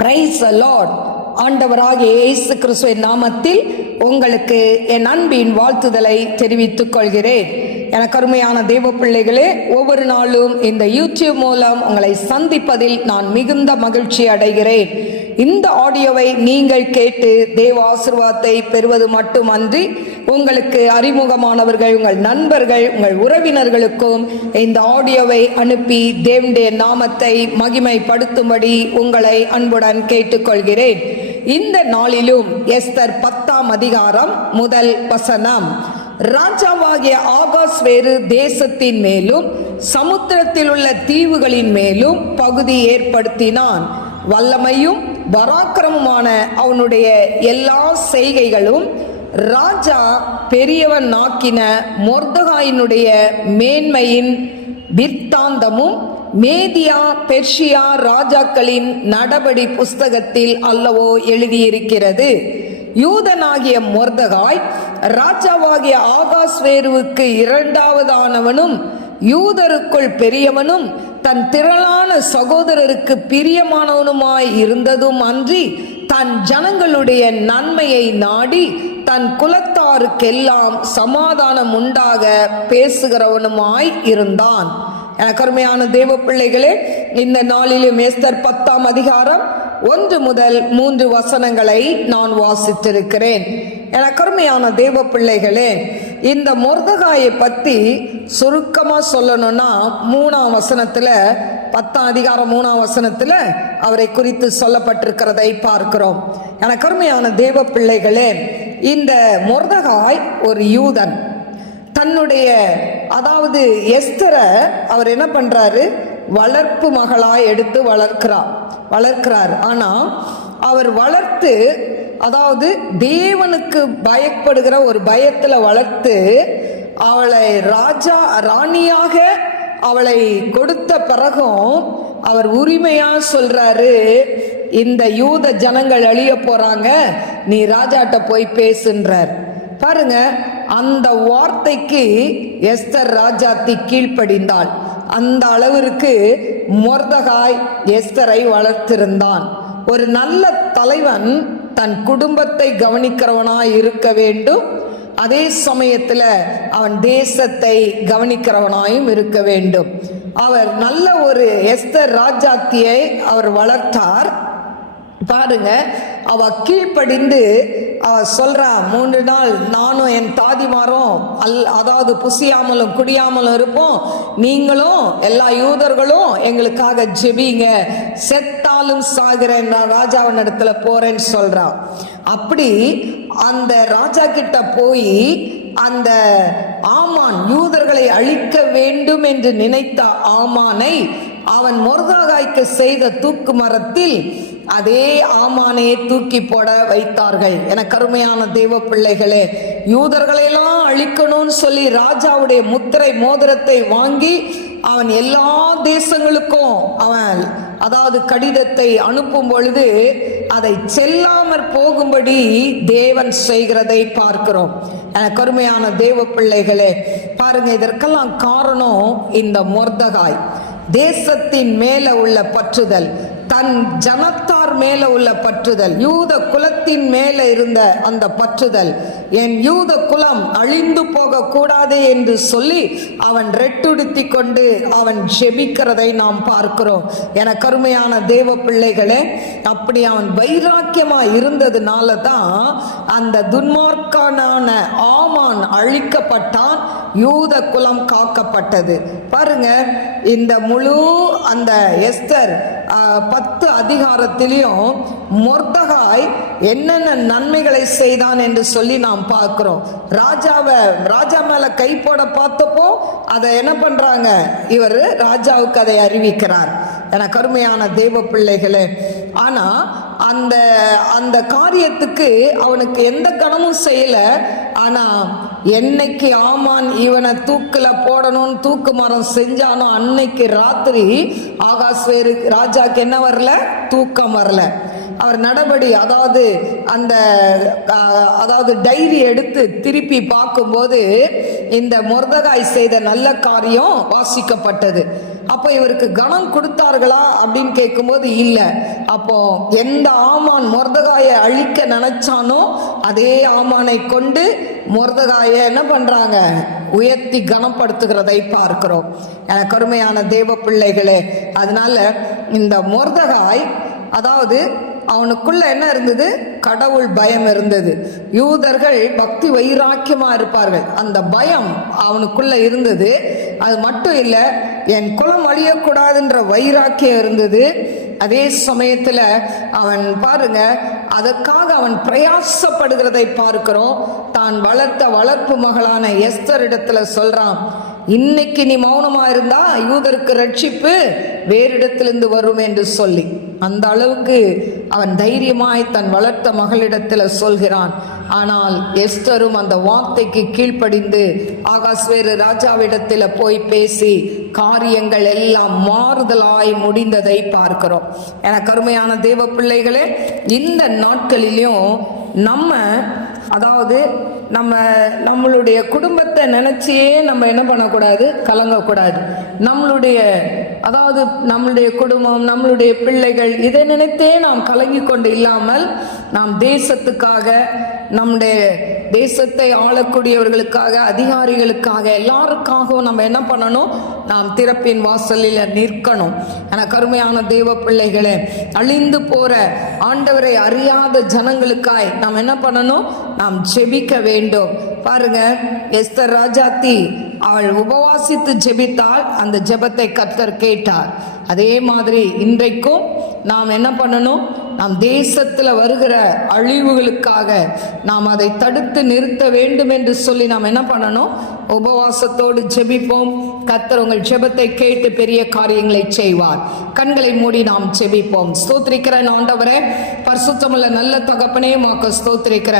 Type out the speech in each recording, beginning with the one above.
Praise the Lord. ஆண்டவராகிய இயேசு கிறிஸ்துவின் நாமத்தில் உங்களுக்கு என் அன்பின் வாழ்த்துதலை தெரிவித்துக் கொள்கிறேன். எனக்கு அருமையான தேவ பிள்ளைகளே, ஒவ்வொரு நாளும் இந்த யூடியூப் மூலம் உங்களை சந்திப்பதில் நான் மிகுந்த மகிழ்ச்சி அடைகிறேன். இந்த ஆடியோவை நீங்கள் கேட்டு தேவ ஆசீர்வாதத்தை பெறுவது மட்டுமன்றி, உங்களுக்கு அறிமுகமானவர்கள், உங்கள் நண்பர்கள், உங்கள் உறவினர்களுக்கும் இந்த ஆடியோவை அனுப்பி தேவனுடைய நாமத்தை மகிமைப்படுத்தும்படி உங்களை அன்புடன் கேட்டுக்கொள்கிறேன். இந்த நாளிலும் எஸ்தர் 10ஆம் அதிகாரம் முதல் வசனம். ராஜாவாகிய ஆகாஸ்வேரு தேசத்தின் மேலும் சமுத்திரத்தில் உள்ள தீவுகளின் மேலும் பகுதி ஏற்படுத்தினான். வல்லமையும் பராக்கிரமுமான அவனுடைய எல்லா செய்கைகளும் ராஜா பெரியவன் ஆக்கின மொர்தெகாயினுடைய மேன்மையின் விற்த்தாந்தமும் மேதியா பெர்ஷியா ராஜாக்களின் நடபடி புஸ்தகத்தில் அல்லவோ எழுதியிருக்கிறது. யூதனாகிய மொர்தெகாய் ராஜாவாகிய ஆகாஸ்வேருவுக்கு இரண்டாவதானவனும் யூதருக்குள் பெரியவனும் தன் திரளான சகோதரருக்கு பிரியமானவனுமாய் இருந்ததும் அன்றி, தன் ஜனங்களுடைய நன்மையை நாடி தன் குலத்தாருக்கெல்லாம் சமாதானம் உண்டாக பேசுகிறவனுமாய் இருந்தான். கருமையான தேவ பிள்ளைகளே, இந்த நாளிலும் எஸ்தர் 10ஆம் அதிகாரம் 1 முதல் 3 வசனங்களை நான் வாசித்திருக்கிறேன். கருமையான தேவ பிள்ளைகளே, இந்த மொர்தெகாயை பற்றி சுருக்கமாக சொல்லணும்னா 3ஆம் வசனத்தில், 10ஆம் அதிகாரம் 3ஆம் வசனத்தில் அவரை குறித்து சொல்லப்பட்டிருக்கிறதை பார்க்கிறோம். கருமையான தேவ பிள்ளைகளே, இந்த மொர்தெகாய் ஒரு யூதன். தன்னுடைய அதாவது எஸ்தரை அவர் என்ன பண்றாரு, வளர்ப்பு மகளாய் எடுத்து வளர்க்கிறார். ஆனா அவர் வளர்த்து, அதாவது தேவனுக்கு பயப்படுகிற ஒரு பயத்துல வளர்த்து அவளை ராணியாக அவளை கொடுத்த பிறகும் அவர் உரிமையா சொல்றாரு, இந்த யூத ஜனங்கள் அழிய போறாங்க, நீ ராஜாட்ட போய் பேசுன்றார். பாருங்க, அந்த வார்த்தைக்கு எஸ்தர் ராஜாத்தி கீழ்ப்படிந்தாள். அந்த அளவிற்கு மொர்தெகாய் எஸ்தரை வளர்த்திருந்தான். ஒரு நல்ல தலைவன் தன் குடும்பத்தை கவனிக்கிறவனாய் இருக்க வேண்டும். அதே சமயத்தில் அவன் தேசத்தை கவனிக்கிறவனாயும் இருக்க வேண்டும். அவர் நல்ல ஒரு எஸ்தர் ராஜாத்தியை அவர் வளர்த்தார். பாருங்க, அவ கீழ்ப்படிந்து அவ சொல்றா, 3 நாள் நானும் என் தாதிமாரும் அதாவது புசியாமலும் குடியாமலும் இருப்போம், நீங்களும் எல்லா யூதர்களும் எங்களுக்காக ஜெபிங்க, செத்தாலும் சாகிறேன், நான் ராஜாவின் இடத்துல போறேன்னு சொல்றான். அப்படி அந்த ராஜா கிட்ட போய் அந்த ஆமான் யூதர்களை அழிக்க வேண்டும் என்று நினைத்த ஆமானை அவன் மொர்தெகாய்க்கு செய்த தூக்கு மரத்தில் அதே ஆமானையே தூக்கி போட வைத்தார்கள். கருமையான தேவ பிள்ளைகளே, யூதர்களெல்லாம் அழிக்கணும்னு சொல்லி ராஜாவுடைய முத்திரை மோதிரத்தை வாங்கி அவன் எல்லா தேசங்களுக்கும் அவன் அதாவது கடிதத்தை அனுப்பும் பொழுது அதை செல்லாமற் போகும்படி தேவன் செய்கிறதை பார்க்கிறோம். கருமையான தேவ பிள்ளைகளே, பாருங்க, இதற்கெல்லாம் காரணம் இந்த மொர்தெகாய். தேசத்தின் மேல உள்ள பற்றுதல், தன் ஜனத்தார் மேல உள்ள பற்றுதல், யூத குலத்தின் மேல இருந்த அந்த பற்றுதல், என் யூத குலம் அழிந்து போக கூடாது என்று சொல்லி அவன் ரெட்டுடுத்தி கொண்டு அவன் ஜெபிக்கிறதை நாம் பார்க்கிறோம். கருமையான தேவ பிள்ளைகளே, அப்படி அவன் வைராக்கியமா இருந்ததுனால தான் அந்த துன்மார்க்கனான ஆமான் அழிக்கப்பட்டான், யூத குலம் காக்கப்பட்டது. பாருங்க, இந்த முழு அந்த எஸ்தர் 10 அதிகாரத்திலையும் மொர்தெகாய் என்னென்ன நன்மைகளை செய்தான் என்று சொல்லி நாம் பார்க்கிறோம். ராஜா மேல கை போட பார்த்தப்போ அதை என்ன பண்றாங்க, இவர் ராஜாவுக்கு அதை அறிவிக்கிறார். கருமையான தேவ பிள்ளைகளே, ஆனா அந்த அந்த காரியத்துக்கு அவனுக்கு எந்த கணமும் செய்யல. ஆனா என்னைக்கு ஆமான் இவனை தூக்குல போடணும்னு தூக்கு மரம் செஞ்சானோ அன்னைக்கு ராத்திரி ஆகாஸ்வேரு ராஜாக்கு என்ன வரல, தூக்கம் வரல. அவர் நடபடி அதாவது டைரி எடுத்து திருப்பி பார்க்கும்போது இந்த மொர்தெகாய் செய்த நல்ல காரியம் வாசிக்கப்பட்டது. அப்போ இவருக்கு கனம் கொடுத்தார்களா அப்படின்னு கேட்கும்போது இல்லை. அப்போ எந்த ஆமான் மொர்தெகாயை அழிக்க நினைச்சானோ அதே ஆமானை கொண்டு மொர்தெகாயை என்ன பண்றாங்க, உயர்த்தி கனப்படுத்துகிறதை பார்க்கிறோம். எனக்கு அருமையான தேவ பிள்ளைகளே, அதனால இந்த மொர்தெகாய், அதாவது அவனுக்குள்ள என்ன இருந்தது, கடவுள் பயம் இருந்தது. யூதர்கள் பக்தி வைராக்கியமா இருப்பார்கள், அந்த பயம் அவனுக்குள்ள இருந்தது. அது மட்டும் இல்லை, என் குலம் அழியக்கூடாதுன்ற வைராக்கியம் இருந்தது. அதே சமயத்தில் அவன் பாருங்க, அதற்காக அவன் பிரயாசப்படுகிறதை பார்க்கிறோம். தான் வளர்த்த வளர்ப்பு மகளான எஸ்தர் இடத்துல சொல்றான், இன்னைக்கு நீ மௌனமா இருந்தா யூதருக்கு ரட்சிப்பு வேறு இடத்திலிருந்து வரும் என்று சொல்லி, அந்த அளவுக்கு அவன் தைரியமாய் தன் வளர்த்த மகளிடத்தில் சொல்கிறான். ஆனால் எஸ்தரும் அந்த வார்த்தைக்கு கீழ்ப்படிந்து ஆகாஸ்வேறு ராஜாவிடத்தில் போய் பேசி காரியங்கள் எல்லாம் மாறுதலாய் முடிந்ததை பார்க்கிறோம். எனக்கு அருமையான தேவ பிள்ளைகளே, இந்த நாட்களிலும் நம்ம, அதாவது நம்மளுடைய குடும்பத்தை நினைச்சியே நம்ம என்ன பண்ணக்கூடாது, கலங்கக்கூடாது. நம்மளுடைய குடும்பம், நம்மளுடைய பிள்ளைகள், இதை நினைத்தே நாம் கலங்கி கொண்டு இல்லாமல், நாம் தேசத்துக்காக, நம்முடைய தேசத்தை ஆளக்கூடியவர்களுக்காக, அதிகாரிகளுக்காக, எல்லாருக்காகவும் நம்ம என்ன பண்ணணும், நாம் திறப்பின் வாசலில் நிற்கணும். எனக்கு அருமையான தேவ பிள்ளைகளே, அழிந்து போற ஆண்டவரை அறியாத ஜனங்களுக்காய் நாம் என்ன பண்ணணும், நாம் ஜெபிக்க வேண்டும். பாருங்க, எஸ்தர் ராஜாத்தி அவள் உபவாசித்து ஜெபித்தால் அந்த ஜெபத்தை கர்த்தர் கேட்டார். அதே மாதிரி இன்றைக்கும் நாம் என்ன பண்ணணும், நாம் தேசத்தில் வருகிற அழிவுகளுக்காக நாம் அதை தடுத்து நிறுத்த வேண்டும் என்று சொல்லி நாம் என்ன பண்ணணும், உபவாசத்தோடு ஜெபிப்போம். கர்த்தர் உங்கள் ஜெபத்தை கேட்டு பெரிய காரியங்களை செய்வார். கண்களை மூடி நாம் ஜெபிப்போம். ஸ்தோத்திரிக்கிற ஆண்டவரே, பரிசுத்தமுள்ள நல்ல தகப்பனே, உமக்கு ஸ்தோத்திரிக்கிற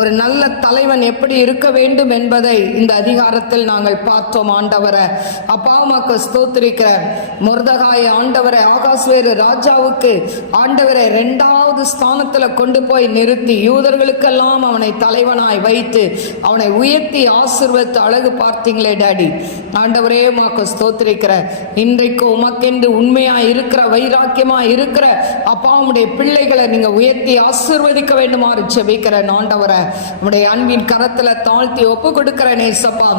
ஒரு நல்ல தலைவன் எப்படி இருக்க வேண்டும் என்பதை இந்த அதிகாரத்தில் நாங்கள் பார்த்தோம். ஆண்டவரே அப்பா, உமக்கு ஸ்தோத்திரிக்கிற மொர்தெகாயை ஆண்டவரை ஆகாஸ்வேறு ராஜாவுக்கு ஆண்டவரை 2வது ஸ்தானத்தில் கொண்டு போய் நிறுத்தி யூதர்களுக்கெல்லாம் அவனை தலைவனாய் வைத்து அவனை உயர்த்தி ஆசீர்வதித்து அழகு பார்த்தீங்களே டாடி. ஆண்டவரே உமக்கு ஸ்தோத்திரிக்கிற, இன்றைக்கு உமக்கென்று உண்மையா இருக்கிற, வைராக்கியமா இருக்கிற அப்பா, உம்முடைய பிள்ளைகளை நீங்க உயர்த்தி ஆசீர்வதிக்க வேண்டுமாறு ஜெபிக்கிறேன். ஆண்டவரை உம்முடைய அன்பின் கரத்துல தாழ்த்தி ஒப்பு கொடுக்கிறேன் ஏசப்பா.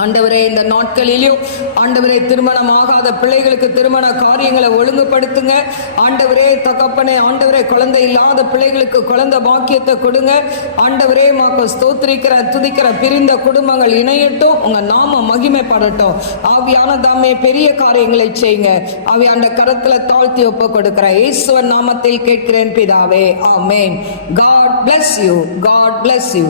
ஆண்டவரே, இந்த நாட்களிலும் ஆண்டவரே, திருமணம் ஆகாத பிள்ளைகளுக்கு திருமண காரியங்களை ஒழுங்குபடுத்துங்க. ஆண்டவரே தகப்பனே, ஆண்டவரே குழந்தை இல்லாத பிள்ளைகளுக்கு குழந்தை பாக்கியத்தை கொடுங்க. ஆண்டவரே உமக்கு ஸ்தோத்திரிக்கிற, துதிக்கிற பிரிந்த குடும்பங்கள் இணையட்டும், உங்க நாம மகிமைப்படட்டும். ஆவியான தாமே பெரிய காரியங்களை செய்யுங்க. ஆவியாண்ட கரத்துல தாழ்த்தி ஒப்பு கொடுக்கிறேன். இயேசுவின் நாமத்தில் கேட்கிறேன் பிதாவே, ஆமென். God bless you. God bless you.